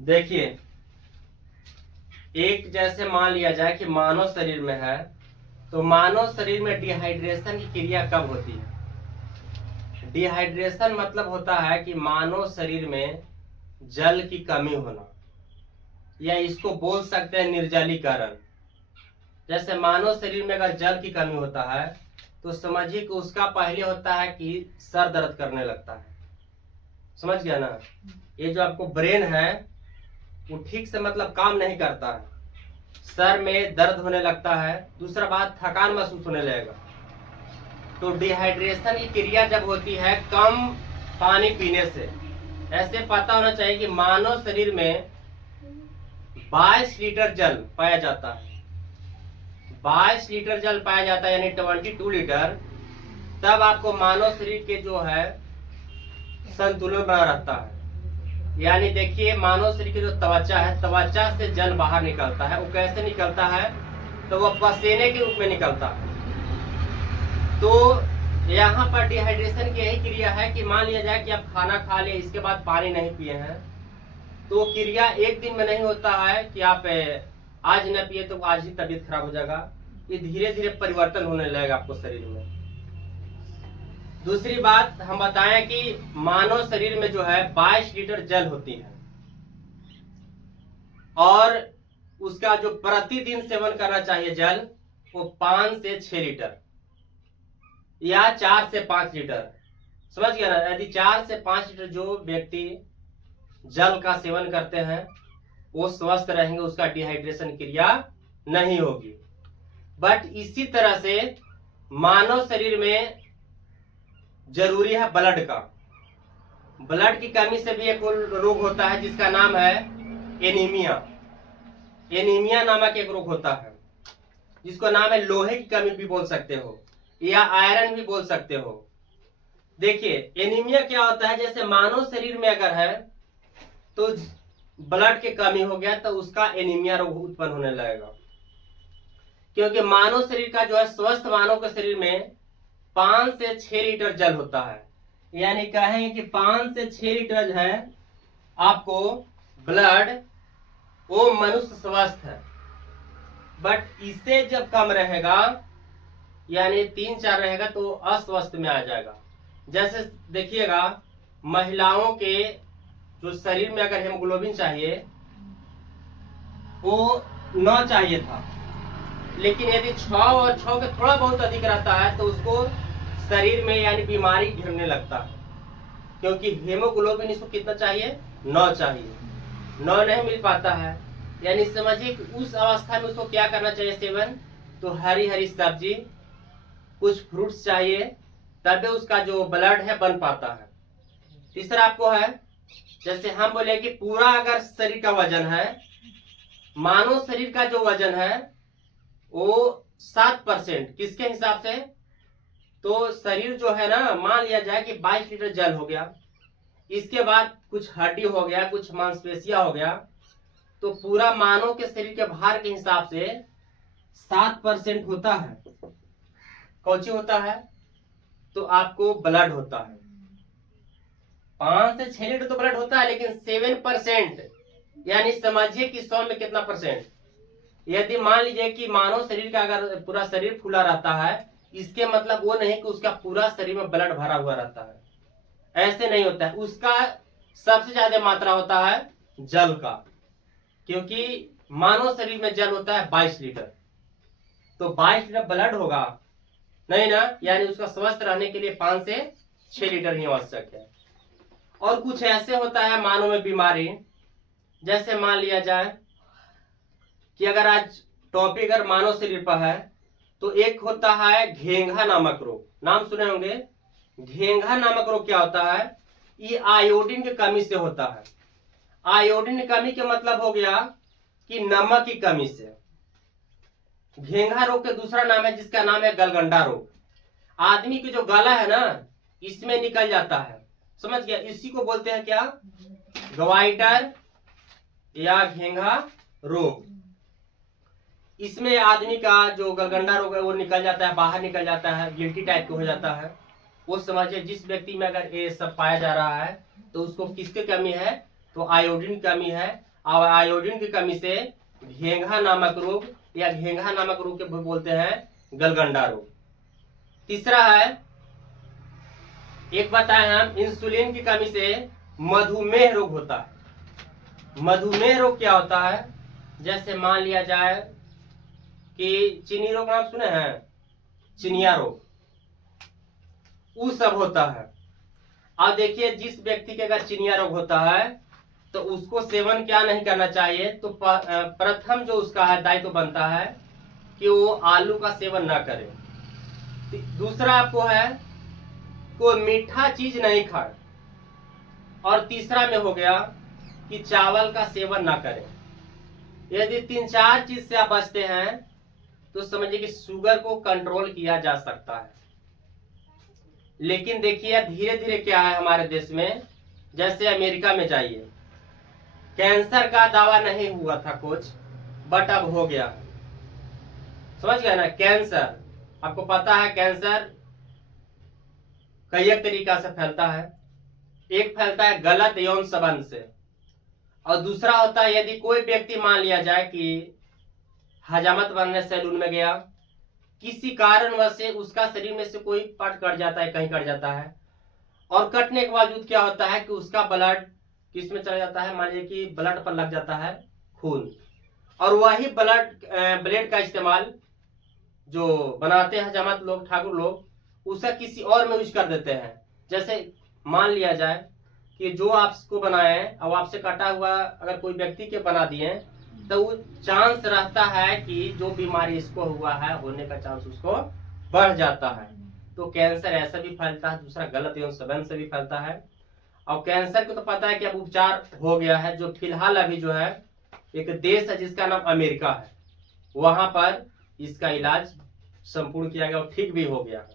देखिए, एक जैसे मान लिया जाए कि मानव शरीर में है, तो मानव शरीर में डिहाइड्रेशन की क्रिया कब होती है? डिहाइड्रेशन मतलब होता है कि मानव शरीर में जल की कमी होना, या इसको बोल सकते हैं निर्जलीकरण। जैसे मानव शरीर में अगर जल की कमी होता है तो समझिए कि उसका पहले होता है कि सर दर्द करने लगता है। समझ गया ना? ये जो आपको ब्रेन है वो ठीक से मतलब काम नहीं करता है, सर में दर्द होने लगता है। दूसरा बात, थकान महसूस होने लगेगा। तो डिहाइड्रेशन की क्रिया जब होती है कम पानी पीने से। ऐसे पता होना चाहिए कि मानव शरीर में 22 लीटर जल पाया जाता है। 22 लीटर जल पाया जाता है, यानी 22 लीटर। तब आपको मानव शरीर के जो है संतुलन बना रहता है। यानी देखिए, मानव शरीर की जो त्वचा है, त्वचा से जल बाहर निकलता है। वो कैसे निकलता है? तो वो पसीने के रूप में निकलता है। तो यहाँ पर डिहाइड्रेशन की यही क्रिया है कि मान लिया जाए कि आप खाना खा लिए, इसके बाद पानी नहीं पिए हैं, तो क्रिया एक दिन में नहीं होता है कि आप आज न पिए तो आज ही तबीयत खराब हो जाएगा। ये धीरे धीरे परिवर्तन होने लगेगा आपको शरीर में। दूसरी बात हम बताएं कि मानव शरीर में जो है 22 लीटर जल होती है, और उसका जो प्रतिदिन सेवन करना चाहिए जल, वो 5 से 6 लीटर या 4 से 5 लीटर। समझ गया ना? यदि 4 से 5 लीटर जो व्यक्ति जल का सेवन करते हैं वो स्वस्थ रहेंगे, उसका डिहाइड्रेशन क्रिया नहीं होगी। बट इसी तरह से मानव शरीर में जरूरी है ब्लड का। ब्लड की कमी से भी एक रोग होता है जिसका नाम है एनीमिया। एनीमिया नामक एक रोग होता है जिसको नाम है लोहे की कमी भी बोल सकते हो, या आयरन भी बोल सकते हो। देखिए, एनीमिया क्या होता है? जैसे मानव शरीर में अगर है तो ब्लड की कमी हो गया तो उसका एनीमिया रोग उत्पन्न होने लगेगा। क्योंकि मानव शरीर का जो है, स्वस्थ मानव के शरीर में 5 से 6 लीटर जल होता है। यानी कहेंगे कि 5 से 6 लीटर है आपको ब्लड, वो मनुष्य स्वस्थ है। बट इससे जब कम रहेगा, यानी 3-4 रहेगा, तो अस्वस्थ में आ जाएगा। जैसे देखिएगा, महिलाओं के जो शरीर में अगर हेमोग्लोबिन चाहिए वो 9 चाहिए था, लेकिन यदि 6 और 6 के थोड़ा बहुत अधिक रहता है तो उसको शरीर में यानी बीमारी घेरने लगता है। क्योंकि हेमोग्लोबिन इसको कितना चाहिए? 9 चाहिए। 9 नहीं मिल पाता है, यानी समझिए कि उस अवस्था में उसको क्या करना चाहिए सेवन? तो हरी हरी सब्जी, कुछ फ्रूट्स चाहिए, तभी उसका जो ब्लड है बन पाता है। तीसरा आपको है, जैसे हम बोले कि पूरा अगर शरीर का वजन है, मानव शरीर का जो वजन है वो 7% किसके हिसाब से? तो शरीर जो है ना, मान लिया जाए कि 22 लीटर जल हो गया, इसके बाद कुछ हड्डी हो गया, कुछ मांसपेशियां हो गया, तो पूरा मानव के शरीर के भार के हिसाब से 7% होता है। कौची होता है? तो आपको ब्लड होता है। 5 से 6 लीटर तो ब्लड होता है, लेकिन 7%, यानी समझिए कि 100 में कितना परसेंट। यदि मान लीजिए कि मानव शरीर का अगर पूरा शरीर फूला रहता है, इसके मतलब वो नहीं कि उसका पूरा शरीर में ब्लड भरा हुआ रहता है। ऐसे नहीं होता है। उसका सबसे ज्यादा मात्रा होता है जल का, क्योंकि मानव शरीर में जल होता है 22 लीटर। तो 22 लीटर ब्लड होगा नहीं ना, यानी उसका स्वस्थ रहने के लिए 5 से 6 लीटर ही आवश्यक है। और कुछ ऐसे होता है मानव में बीमारी, जैसे मान लिया जाए कि अगर आज टॉपिक अगर मानव शरीर पर है, तो एक होता है घेंघा नामक रोग। नाम सुने होंगे। घेंघा नामक रोग क्या होता है? ये आयोडीन की कमी से होता है। आयोडीन की कमी का मतलब हो गया कि नमक की कमी से। घेंघा रोग का दूसरा नाम है जिसका नाम है गलगंडा रोग। आदमी की जो गला है ना, इसमें निकल जाता है। समझ गया? इसी को बोलते हैं क्या? ग्वाइटर या घेंघा रोग। इसमें आदमी का जो गलगंडा रोग है वो निकल जाता है, बाहर निकल जाता है, गिल्टी टाइप का हो जाता है। वो समझिए जिस व्यक्ति में अगर ये सब पाया जा रहा है तो उसको किसकी कमी है? तो आयोडीन कमी है। और आयोडीन की कमी से घेंघा नामक रोग या घेंघा नामक रोग के बोलते हैं गलगंडा रोग। तीसरा है, एक बताए हम, इंसुलिन की कमी से मधुमेह रोग होता है। मधुमेह रोग क्या होता है? जैसे मान लिया जाए कि चीनी रोग नाम सुने हैं, चिनिया रोग, वो सब होता है। अब देखिए, जिस व्यक्ति के अगर चिनिया रोग होता है तो उसको सेवन क्या नहीं करना चाहिए, तो प्रथम जो उसका है दायित्व बनता है कि वो आलू का सेवन ना करे। दूसरा आपको है कोई मीठा चीज नहीं खाए, और तीसरा में हो गया कि चावल का सेवन ना करें। यदि 3-4 चीज से आप बचते हैं तो समझिए कि शुगर को कंट्रोल किया जा सकता है। लेकिन देखिए धीरे धीरे क्या है हमारे देश में, जैसे अमेरिका में जाइए, कैंसर का दावा नहीं हुआ था कुछ, बट अब हो गया। समझ गए ना? कैंसर, आपको पता है कैंसर कई एक तरीका से फैलता है। एक फैलता है गलत यौन संबंध से, और दूसरा होता है यदि कोई व्यक्ति मान लिया जाए कि हजामत बनने सैलून में गया, किसी कारणवश से उसका शरीर में से कोई पार्ट कट जाता है, कहीं कट जाता है, और कटने के बावजूद क्या होता है कि उसका ब्लड किस में चला जाता है, मान लीजिए कि ब्लड पर लग जाता है खून, और वही ब्लेड का इस्तेमाल जो बनाते हैं हजामत लोग, ठाकुर लोग, उसका किसी और में यूज कर देते हैं। जैसे मान लिया जाए कि जो आपको बनाए अब आपसे कटा हुआ अगर कोई व्यक्ति के बना दिए, तो वो चांस रहता है कि जो बीमारी इसको हुआ है होने का चांस उसको बढ़ जाता है। तो कैंसर ऐसा भी फैलता है, दूसरा गलत यौन संबंध से भी फैलता है। और कैंसर को तो पता है कि अब उपचार हो गया है, जो फिलहाल अभी जो है एक देश है जिसका नाम अमेरिका है, वहां पर इसका इलाज संपूर्ण किया गया और ठीक भी हो गया।